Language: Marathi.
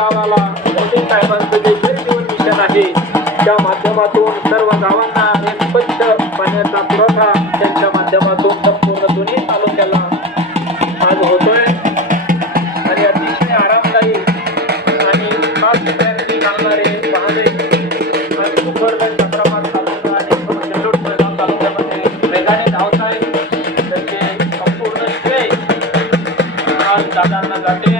गावाला मोदी साहेबांचं जे जलजीवन मिशन आहे त्या माध्यमातून सर्व गावांना स्वच्छ पाण्याचा पुरवठा त्यांच्या माध्यमातून संपूर्ण दोन्ही तालुक्याला आज होतोय. आणि अतिशय आरामदायी आणि खास वाहने संपूर्ण जाते.